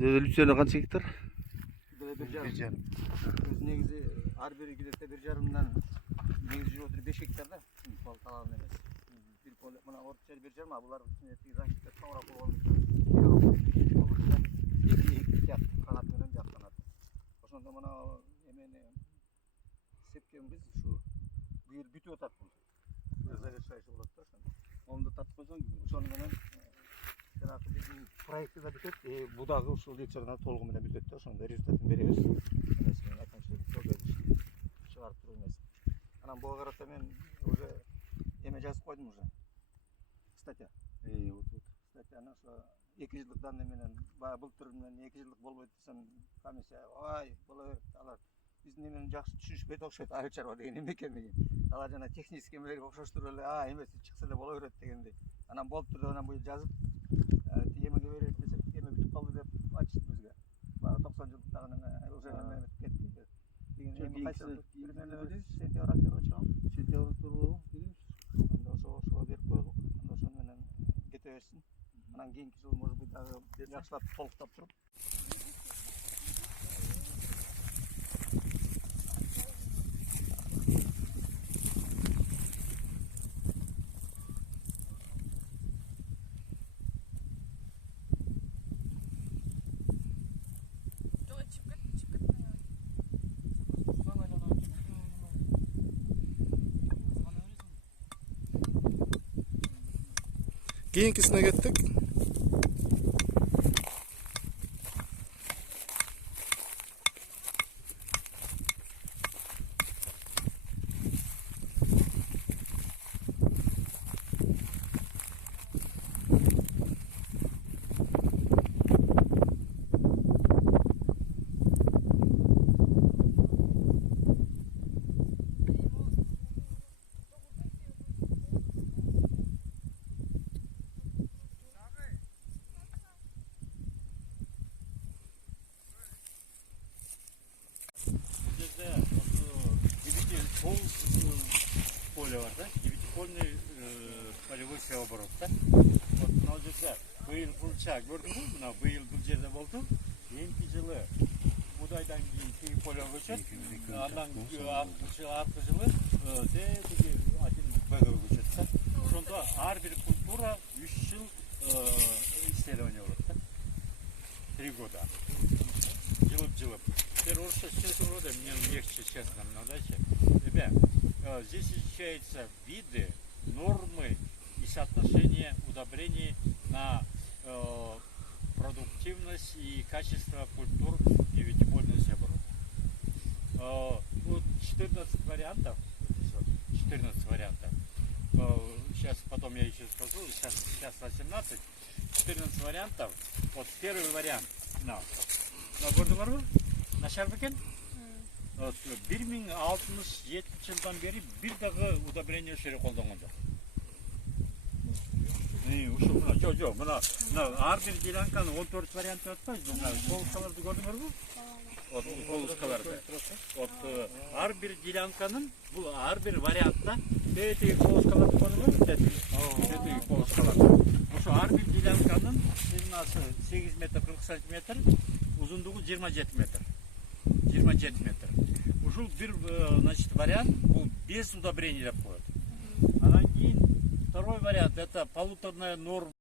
Лютсена канча гектар? Bir жарым. Biz негизи ар бири гидекте 1,5 негизи жүрүп отуруп 5 гектар да. Пол талабын эмес. Бир пол мына орта жер 1,5, а булар тиги защита товра болгон үчүн 2 канат менен жактанат. Ошондо мына эмени сепкенбиз ушу быйыл бүтүп атат бул. Завершающий болот да ошондо. Онду тартып койсоң ошону менен жанагы биздин проекти да бүтөт. Бу дагы ушул лечерна толугу менен бүтөт да, ошондо результатын беребиз. Эмес менен акырынча чыгарып туруп эмес. Анан буга карата мен уже эме жазып койдум уже. Статья. Вот. Статьяны ошо 2 жылдык данный менен баягы былтыр менен 2 жылдык болбойт десем комиссия ай боло берет. Алар биздин эмени жакшы түшүнүшпөйт окшойт, айыл чарба деген эме экенин. Алар жана технический эмелерге окшоштуруп эле эмеси чыкса эле боло берет дегендей. Анан болуптур деп анан бул жазып эмеге берет десек эме бүтүп калды деп айтышты бизге. Баягы 90 жылдыктагы эме уже эме кетти деп. Деген эми кайсы примерно сентябрь октябрь чыгам. Сентябрь болобу? Анда ошого берип коелук. Анда ошону менен кете берсин. Анан кийинки жыл может быть дагы жакшылап толуктап туруп. Keyingisine gittik. Поле var da, гибитипольный полевой оборот да. Вот мына жерде быйыл булча көрдүңүз мü? Мына быйыл бул жерде болду. Эми жылы будайдан кийин тиги поле көчөт. Андан аркы жылы тиги один бөгө көчөт да. Ошондо ар бир культура 3 жыл исследование болот да. 3 года. Жылып. Теперь орысча честно мне легче, честно, на даче. Ребят, здесь изучаются виды, нормы и соотношение удобрений на продуктивность и качество культур и витипольный оборот. Вот 14 вариантов. 14 вариантов. Сейчас потом я еще скажу, сейчас 18. 14 вариантов. Вот первый вариант. Нашар бекен? 1067 жылдан бери бир дагы удобрение шере колдонгон жок. Ушул мына жок, мына ар бир делянканын 14 варианты атпайбы? Мына полоскаларды көрдүңөрбү? Вот полоскаларды. Вот ар бир делянканын бул ар бир вариантта тетиги полоскаларды көрдүңөрбү? Тетиги полоскаларды. Ошо ар бир делянканын ширинасы 8 метр 40 сантиметр, узундугу 27 метр. 27 метр. Ушул бир, значит, вариант, бул без удобрений деп коет. Анан кийин второй вариант, это полуторная норма.